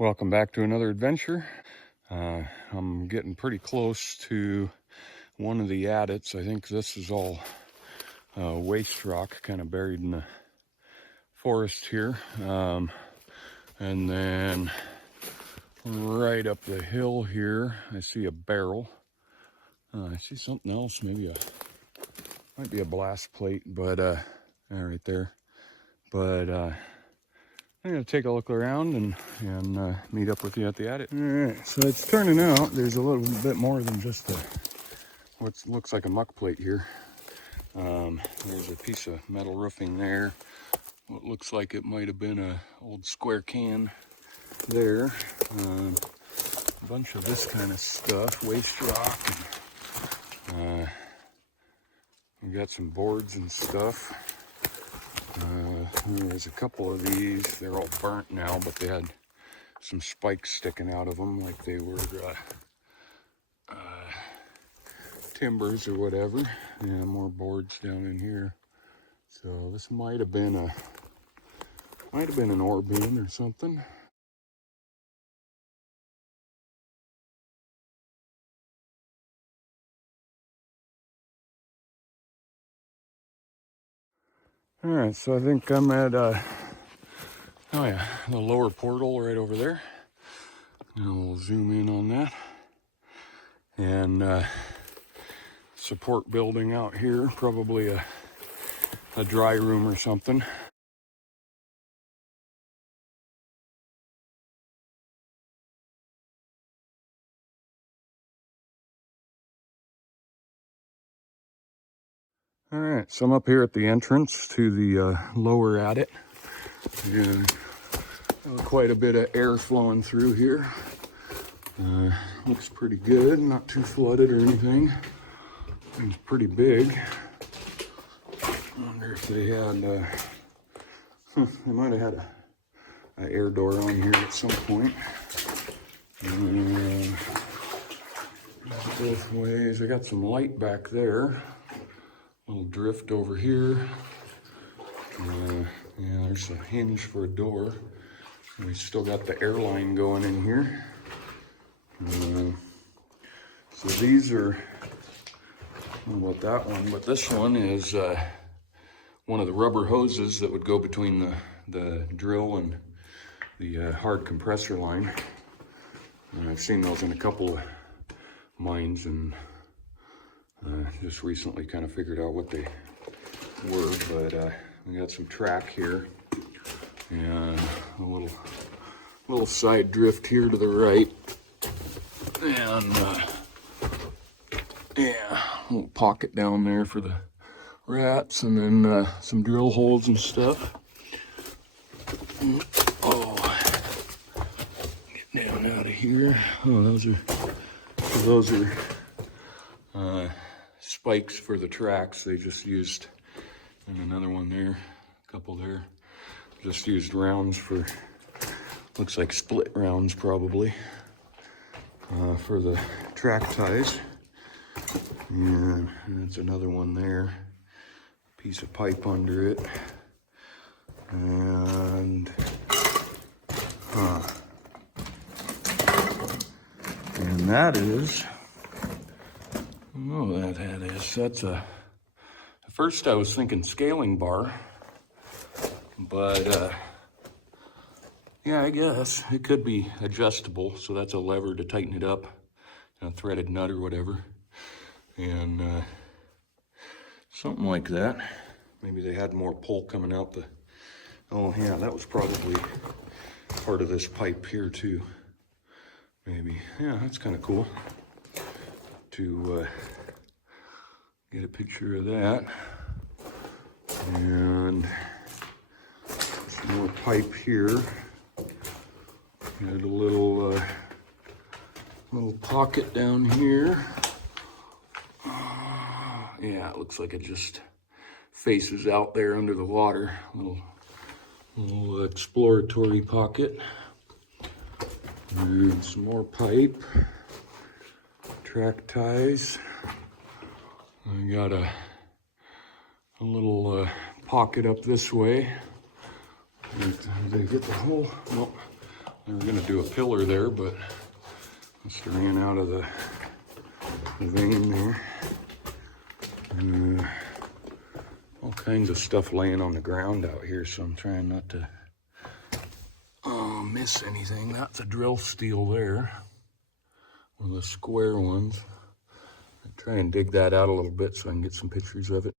Welcome back to another adventure. I'm getting pretty close to one of the adits. I think this is all waste rock kind of buried in the forest here. And then right up the hill here, I see a barrel. I see something else, might be a blast plate, but right there. But I'm gonna take a look around and meet up with you at the adit. All right, so it's turning out there's a little bit more than just what looks like a muck plate here. There's a piece of metal roofing there. What looks like it might have been a old square can there. A bunch of this kind of stuff, waste rock. And, we got some boards and stuff. There's a couple of these. They're all burnt now, but they had some spikes sticking out of them like they were timbers or whatever. Yeah, more boards down in here. So this might have been an ore bin or something. All right, so I think I'm at the lower portal right over there. And we'll zoom in on that. And support building out here, probably a dry room or something. All right, so I'm up here at the entrance to the lower adit. And quite a bit of air flowing through here. Looks pretty good, not too flooded or anything. It's pretty big. I wonder if they had, they might have had an air door on here at some point. Both ways. I got some light back there. Little drift over here. Yeah, there's a hinge for a door. We still got the airline going in here. So these are, I don't know about that one, but this one is one of the rubber hoses that would go between the drill and the hard compressor line. And I've seen those in a couple of mines, and just recently kind of figured out what they were. But we got some track here and a little side drift here to the right, and yeah, a little pocket down there for the rats, and then some drill holes and stuff. Oh, get down out of here. Oh, those are spikes for the tracks. They just used, and another one there, a couple there. Just used rounds for, looks like split rounds probably, for the track ties. And that's another one there. Piece of pipe under it. And and that is, I don't know what that is. That's at first I was thinking scaling bar, but yeah, I guess it could be adjustable. So that's a lever to tighten it up, a threaded nut or whatever. And something like that. Maybe they had more pull coming out the, oh yeah, that was probably part of this pipe here too. Maybe, yeah, that's kind of cool to get a picture of that. And some more pipe here. Got a little pocket down here. Yeah, it looks like it just faces out there under the water. Little exploratory pocket. And some more pipe. Track ties. I got a little pocket up this way. Did I get the hole? Well, They were gonna do a pillar there, but must have ran out of the vein there. All kinds of stuff laying on the ground out here, so I'm trying not to miss anything. That's a drill steel there, one of the square ones. I'll try and dig that out a little bit so I can get some pictures of it.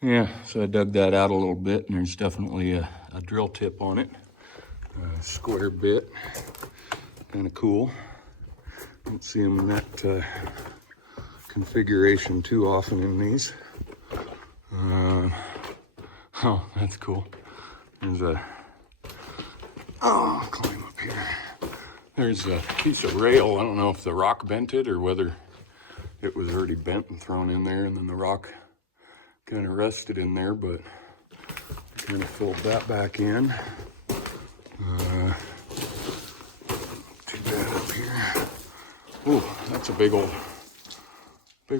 Yeah, so I dug that out a little bit, and there's definitely a drill tip on it. A square bit, kind of cool. Don't see them in that configuration too often in these. Oh, that's cool. There's a, I'll climb up here. There's a piece of rail. I don't know if the rock bent it or whether it was already bent and thrown in there and then the rock kind of rested in there, but kind of filled that back in. Too bad up here. Oh, that's a big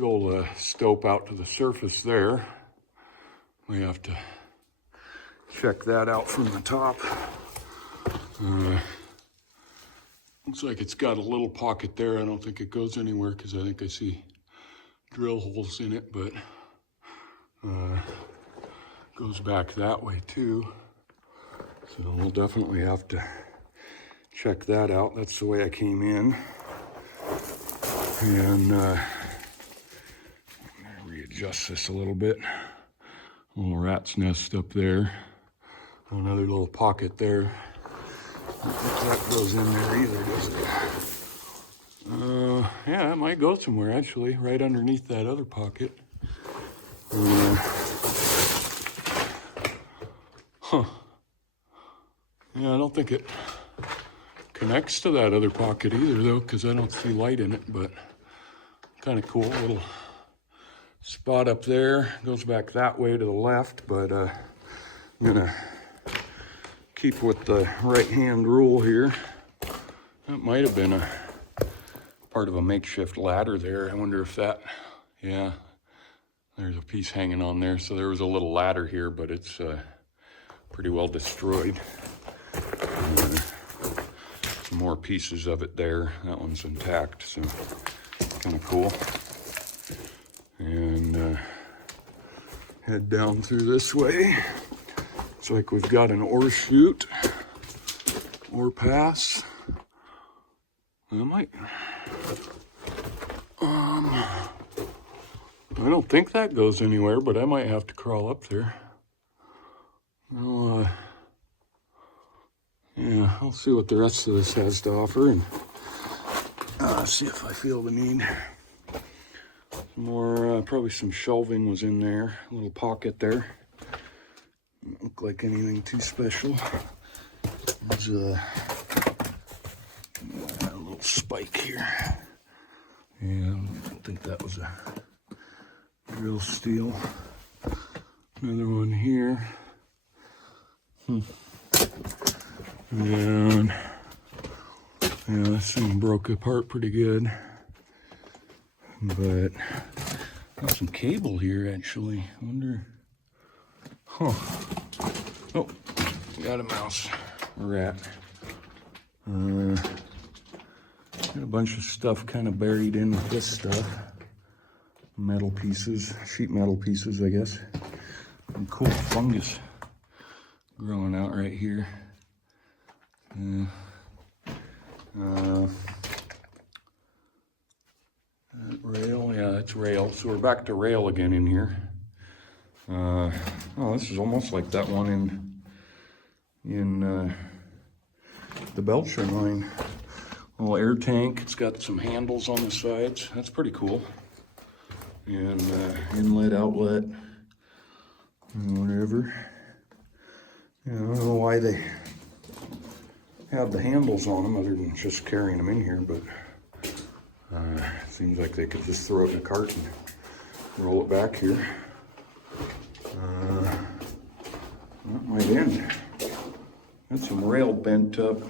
old stope out to the surface there. We have to check that out from the top. Looks like it's got a little pocket there. I don't think it goes anywhere because I think I see drill holes in it, but goes back that way too. So we'll definitely have to check that out. That's the way I came in. And readjust this a little bit. A little rat's nest up there. Another little pocket there. I don't think that goes in there either, does it? Yeah, it might go somewhere actually, right underneath that other pocket. Yeah, I don't think it connects to that other pocket either though, because I don't see light in it, but kind of cool. Little spot up there. Goes back that way to the left, but I'm gonna keep with the right-hand rule here. That might have been a part of a makeshift ladder there. I wonder if that, yeah, there's a piece hanging on there. So there was a little ladder here, but it's pretty well destroyed. Some more pieces of it there. That one's intact, so kind of cool. And head down through this way. Looks like we've got an ore chute, ore pass. I might, I don't think that goes anywhere, but I might have to crawl up there. Well, yeah, I'll see what the rest of this has to offer and see if I feel the need. Some more, probably some shelving was in there, a little pocket there. Didn't look like anything too special. There's a little spike here. Yeah, I don't think that was a drill steel. Another one here. And yeah, this thing broke apart pretty good. But got some cable here actually. I wonder. Huh. Oh, got a mouse. A rat. Got a bunch of stuff kind of buried in with this stuff. Metal pieces, sheet metal pieces, I guess. Some cool fungus growing out right here. That rail, yeah, that's rail. So we're back to rail again in here. Oh, this is almost like that one in the Belcher mine. Little air tank. It's got some handles on the sides. That's pretty cool. And inlet, outlet, and whatever. Yeah, I don't know why they have the handles on them other than just carrying them in here, but seems like they could just throw it in a cart and roll it back here. That might end. That's some rail bent up.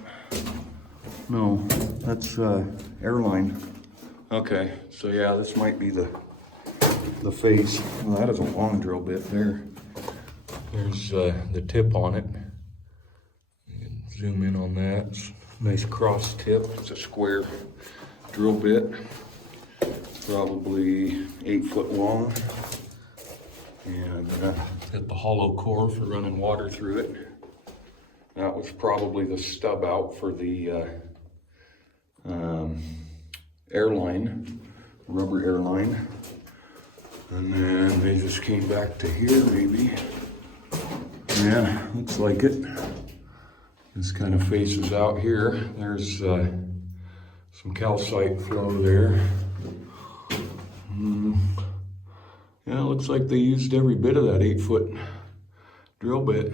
No, that's airline. Okay, so yeah, this might be the face. Well, that is a long drill bit there. There's the tip on it. You can zoom in on that. It's a nice cross tip. It's a square drill bit, probably 8 foot long. And got the hollow core for running water through it. That was probably the stub out for the airline, rubber airline. And then they just came back to here, maybe. Yeah, looks like it. This kind of faces out here. There's some calcite flow there. Yeah, it looks like they used every bit of that 8 foot drill bit.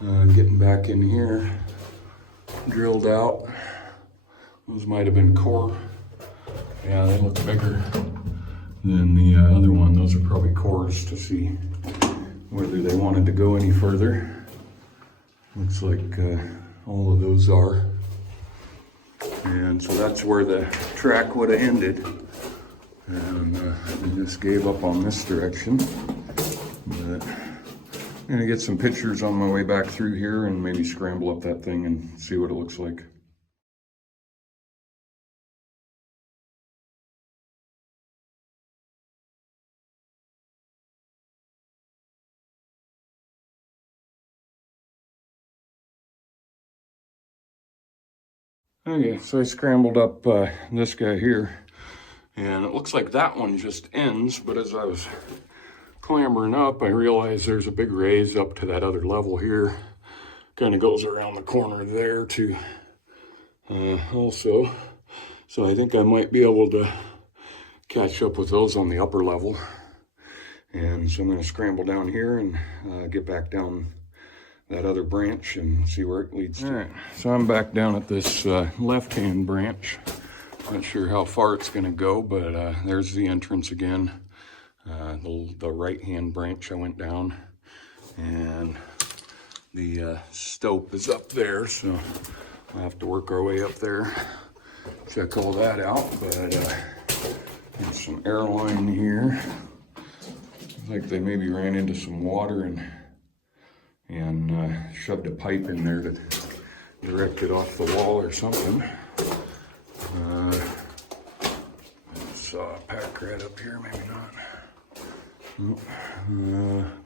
Getting back in here, drilled out. Those might have been core. Yeah, they look bigger than the other one. Those are probably cores to see whether they wanted to go any further. Looks like all of those are. And so that's where the track would have ended. And I just gave up on this direction. But I'm gonna get some pictures on my way back through here and maybe scramble up that thing and see what it looks like. Okay, so I scrambled up this guy here, and it looks like that one just ends, but as I was clambering up, I realized there's a big raise up to that other level here. Kind of goes around the corner there too, also. So I think I might be able to catch up with those on the upper level. And so I'm going to scramble down here and get back down that other branch and see where it leads to. All right, so I'm back down at this left-hand branch. Not sure how far it's going to go, but there's the entrance again. The right-hand branch I went down, and the stope is up there, so I'll have to work our way up there, check all that out. But there's some airline here. Looks like they maybe ran into some water and shoved a pipe in there to direct it off the wall or something. Saw a pack rat up here, maybe not.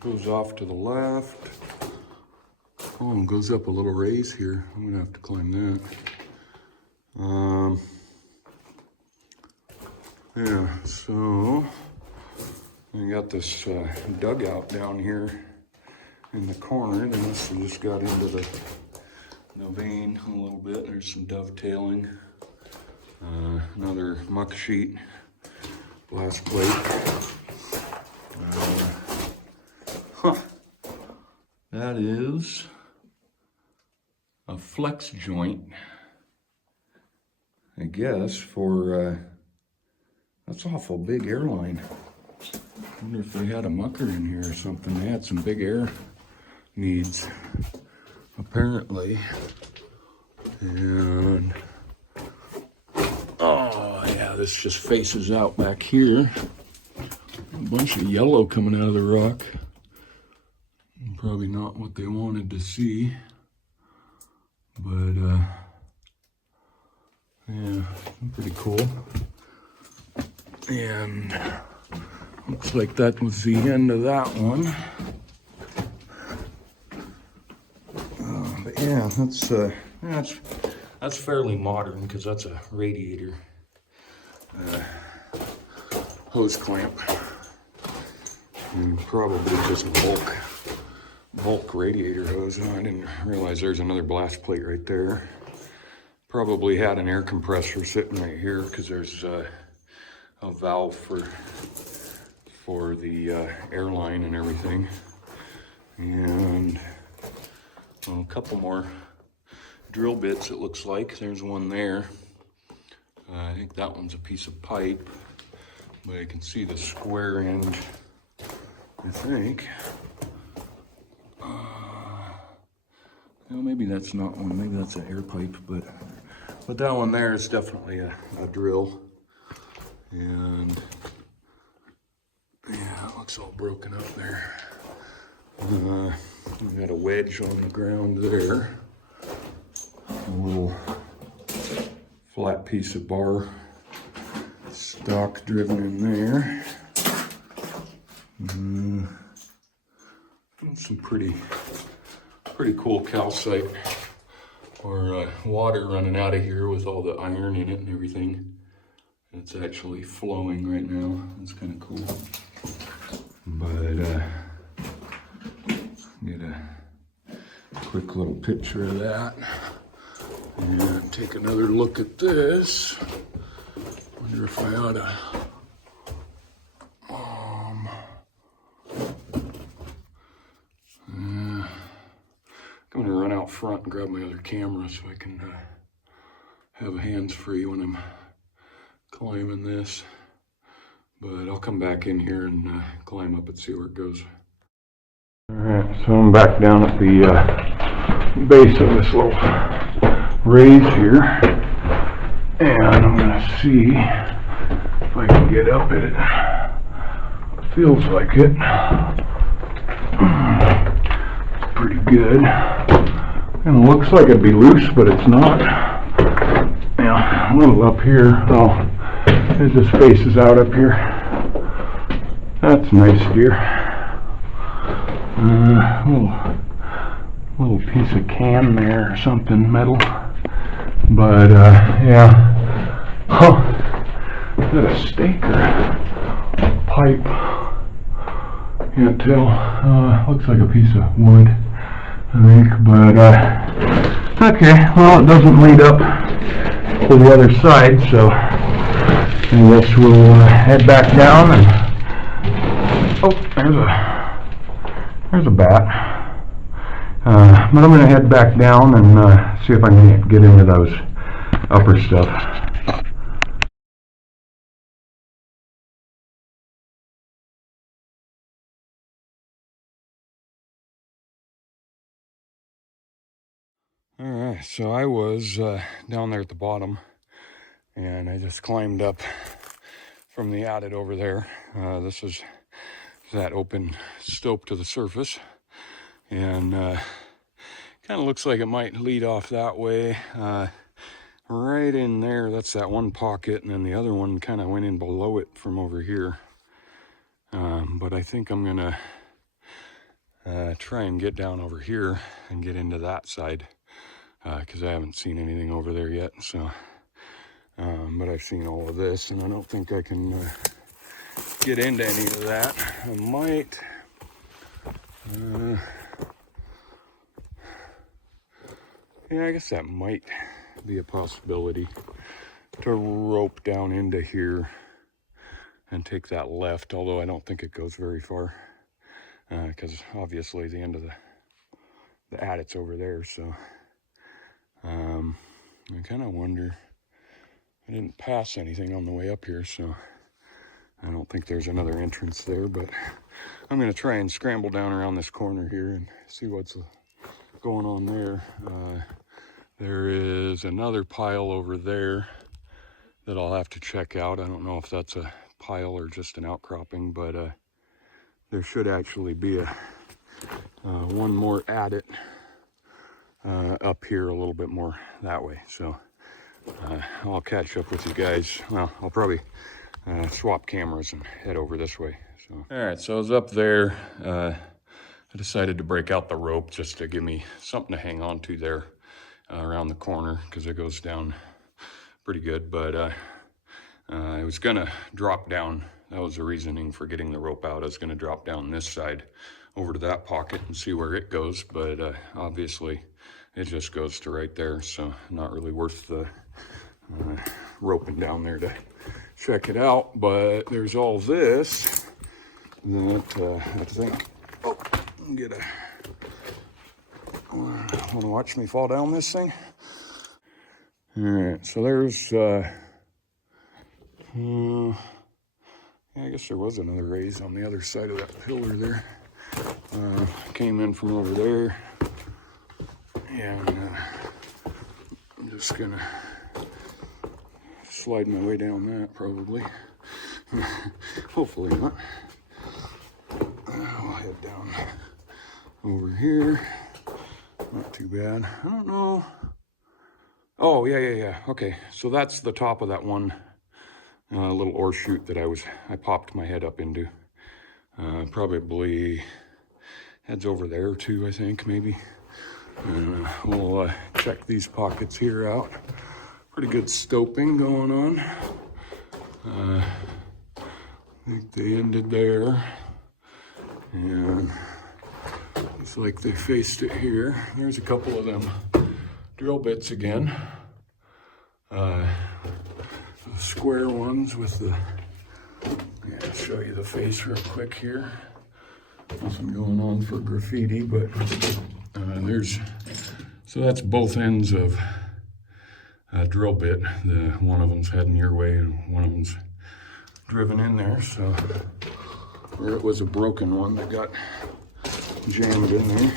Goes off to the left. Oh, and goes up a little raise here. I'm gonna have to climb that. Yeah, so I got this dugout down here in the corner. They must have just got into the vein a little bit. There's some dovetailing. Another muck sheet, blast plate. That is a flex joint, I guess, for, that's awful big airline. I wonder if they had a mucker in here or something. They had some big air needs, apparently. And oh yeah, this just faces out back here. A bunch of yellow coming out of the rock. Probably not what they wanted to see, but yeah, pretty cool. And looks like that was the end of that one. But yeah, that's fairly modern because that's a radiator hose clamp, and probably just bulk radiator hose. Oh, I didn't realize there's another blast plate right there. Probably had an air compressor sitting right here because there's a valve for the airline and everything. And well, a couple more drill bits, it looks like. There's one there. I think that one's a piece of pipe, but I can see the square end, I think. Well, maybe that's not one, maybe that's an air pipe, but that one there is definitely a drill. And yeah, it looks all broken up there. We got a wedge on the ground there. A little flat piece of bar stock driven in there. Some pretty cool calcite or water running out of here with all the iron in it and everything. It's actually flowing right now. It's kind of cool. But get a quick little picture of that. And take another look at this. Wonder if I ought to I'm gonna run out front and grab my other camera so I can have hands free when I'm climbing this. But I'll come back in here and climb up and see where it goes. Alright, so I'm back down at the base of this little raise here. And I'm gonna see if I can get up at it. Feels like it. It's pretty good. And it looks like it'd be loose, but it's not. Yeah, a little up here. Oh, it just faces out up here. That's nice, dear. Little piece of can there or something, metal. But yeah. Oh, is that a stake or a pipe? Can't tell. Looks like a piece of wood, I think. But okay. Well, it doesn't lead up to the other side, so I guess we'll head back down and. Oh, there's a bat. But I'm going to head back down and see if I can get into those upper stuff. Alright, so I was down there at the bottom, and I just climbed up from the adit over there. This is that open stope to the surface, and kind of looks like it might lead off that way. Right in there, that's that one pocket, and then the other one kind of went in below it from over here. But I think I'm gonna try and get down over here and get into that side, because I haven't seen anything over there yet. So but I've seen all of this, and I don't think I can get into any of that. I might yeah, I guess that might be a possibility, to rope down into here and take that left, although I don't think it goes very far, because obviously the end of the adit's over there. So I kind of wonder, I didn't pass anything on the way up here, so I don't think there's another entrance there, but I'm going to try and scramble down around this corner here and see what's going on there. There is another pile over there that I'll have to check out. I don't know if that's a pile or just an outcropping, but there should actually be a one more adit up here a little bit more that way. So I'll catch up with you guys. Well, I'll probably swap cameras and head over this way. So all right, so I was up there. I decided to break out the rope just to give me something to hang on to there around the corner, because it goes down pretty good. But I was gonna drop down. That was the reasoning for getting the rope out. I was gonna drop down this side over to that pocket and see where it goes, but obviously it just goes to right there, so not really worth the roping down there to check it out. But there's all this that I think, oh, get a, want to watch me fall down this thing? All right, so there's yeah, I guess there was another raise on the other side of that pillar there. Came in from over there, and I'm just gonna slide my way down that, probably. Hopefully not. I'll head down Over here, not too bad. I don't know. Oh, yeah. Okay, so that's the top of that one little ore chute that I popped my head up into. Probably heads over there too, I think, maybe. We'll check these pockets here out. Pretty good stoping going on. I think they ended there. And looks like they faced it here. There's a couple of them drill bits again. The square ones with the, yeah, I'll show you the face real quick here. Nothing going on for graffiti, but so that's both ends of a drill bit. One of them's heading your way and one of them's driven in there. So, or it was a broken one that got jammed in there.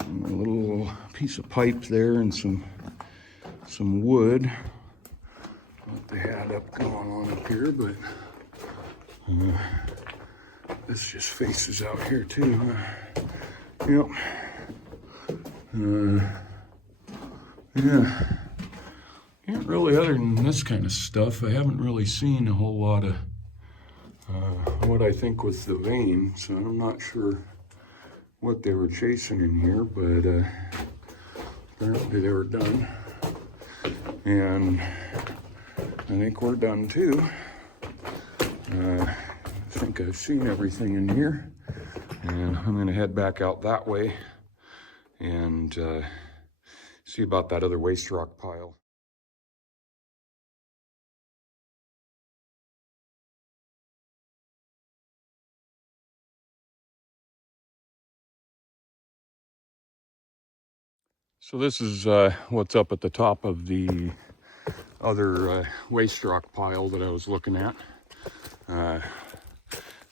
A little piece of pipe there and some wood. What they had going on up here, but this just faces out here too. Yep. Yeah. Can't really, other than this kind of stuff, I haven't really seen a whole lot of what I think was the vein, so I'm not sure what they were chasing in here, but apparently they were done. And I think we're done too. I think I've seen everything in here, and I'm gonna head back out that way and see about that other waste rock pile. So this is what's up at the top of the other waste rock pile that I was looking at.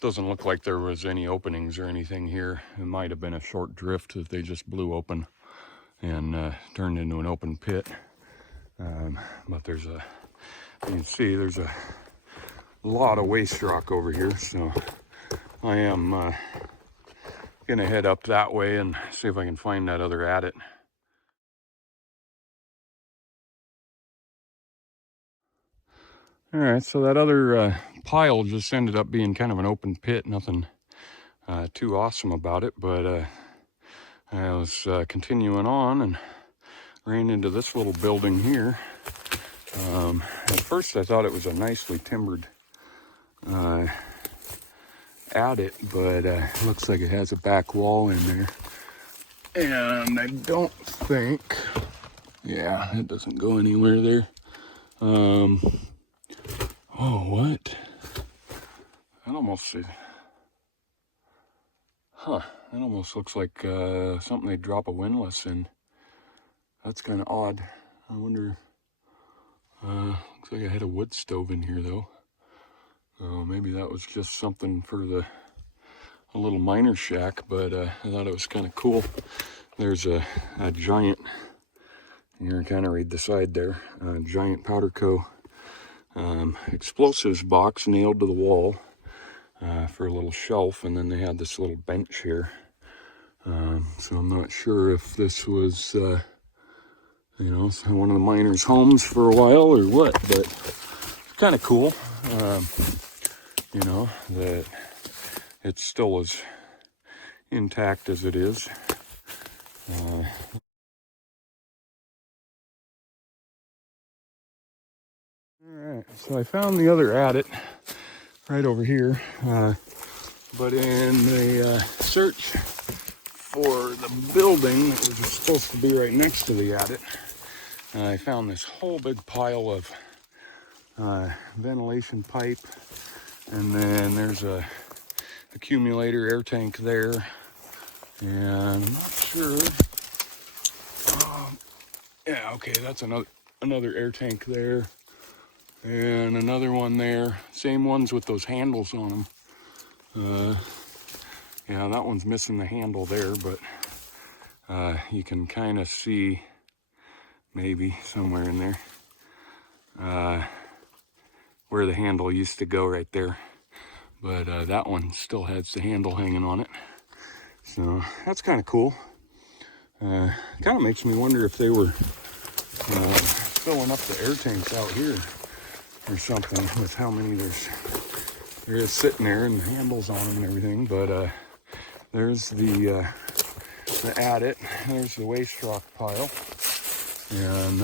Doesn't look like there was any openings or anything here. It might have been a short drift that they just blew open and turned into an open pit. But there's you can see there's a lot of waste rock over here. So I am gonna head up that way and see if I can find that other adit. All right, so that other pile just ended up being kind of an open pit. Nothing too awesome about it, but I was continuing on and ran into this little building here. At first I thought it was a nicely timbered adit, but it looks like it has a back wall in there. And I don't think, yeah, it doesn't go anywhere there. Oh, what? That almost, huh, that almost looks like something they'd drop a windlass in. That's kind of odd. I wonder, looks like I had a wood stove in here though. Maybe that was just something for a little miner shack, but I thought it was kind of cool. There's a giant, you can kind of read the side there, a giant Powder Co. Explosives box nailed to the wall for a little shelf, and then they had this little bench here. So I'm not sure if this was, you know, one of the miners' homes for a while or what, but it's kind of cool, you know, that it's still as intact as it is. Alright, so I found the other adit right over here, but in the search for the building that was supposed to be right next to the adit, I found this whole big pile of ventilation pipe, and then there's a accumulator air tank there, and I'm not sure. Yeah, okay, that's another air tank there. And another one there, same ones with those handles on them. Yeah, that one's missing the handle there, but you can kind of see maybe somewhere in there where the handle used to go right there. but that one still has the handle hanging on it. So that's kind of cool. Kind of makes me wonder if they were filling up the air tanks out here or something with how many there is sitting there and the handles on them and everything. But there's the adit, there's the waste rock pile, and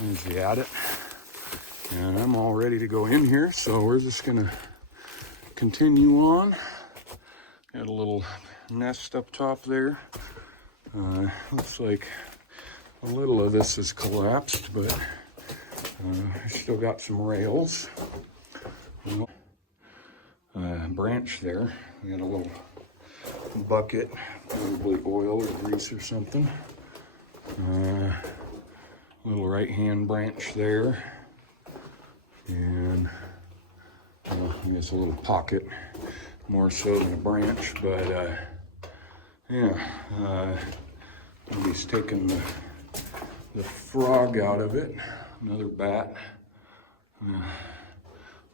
there's the adit. And I'm all ready to go in here, so we're just gonna continue on. Got a little nest up top there. Looks like a little of this is collapsed, but I still got some rails. Branch there. We got a little bucket, probably oil or grease or something. Little right-hand branch there, and I guess a little pocket, more so than a branch. But yeah, he's taking the frog out of it. Another bat.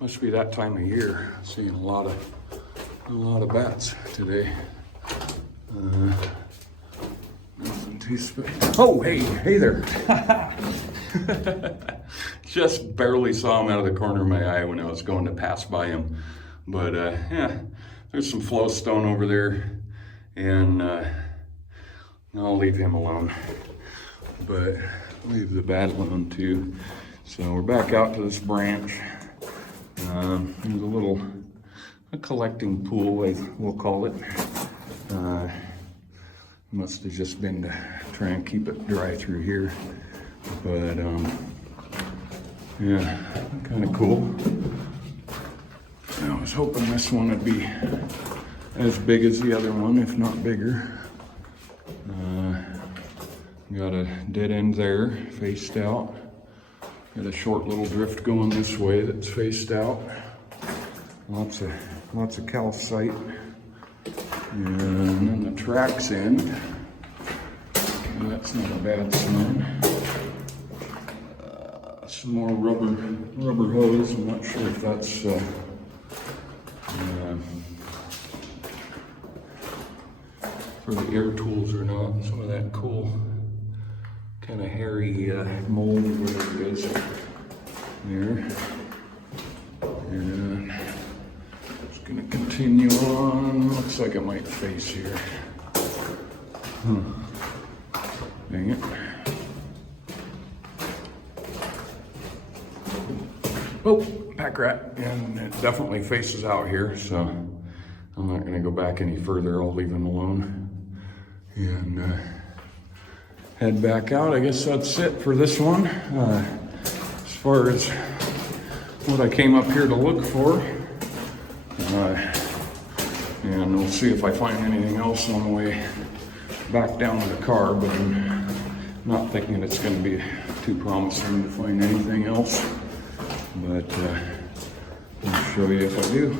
Must be that time of year. Seeing a lot of bats today. Nothing too special. Oh, hey there. Just barely saw him out of the corner of my eye when I was going to pass by him. But yeah, there's some flow stone over there, and I'll leave him alone. But leave the bat alone too. So we're back out to this branch. There's a collecting pool, we'll call it. Must have just been to try and keep it dry through here. But yeah, kind of cool. I was hoping this one would be as big as the other one, if not bigger. Got a dead end there, faced out. Got a short little drift going this way that's faced out. Lots of calcite. And then the tracks end. That's not a bad sign. Some more rubber hose. I'm not sure if that's for the air tools or not. Some of that cool kind of hairy mold, whatever it is, there. And just gonna continue on. Looks like it might face here. Dang it. Oh, pack rat. And it definitely faces out here, so I'm not gonna go back any further. I'll leave him alone. And head back out. I guess that's it for this one. As far as what I came up here to look for. And we'll see if I find anything else on the way back down to the car, but I'm not thinking it's going to be too promising to find anything else. But I'll show you if I do.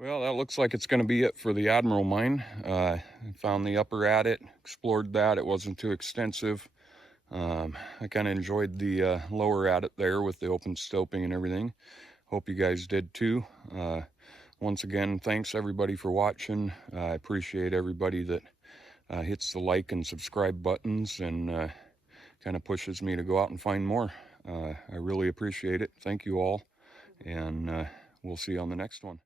Well, that looks like it's going to be it for the Admiral Mine. I found the upper adit, explored that. It wasn't too extensive. I kind of enjoyed the lower adit there with the open stoping and everything. Hope you guys did too. Once again, thanks everybody for watching. I appreciate everybody that hits the like and subscribe buttons and kind of pushes me to go out and find more. I really appreciate it. Thank you all, and we'll see you on the next one.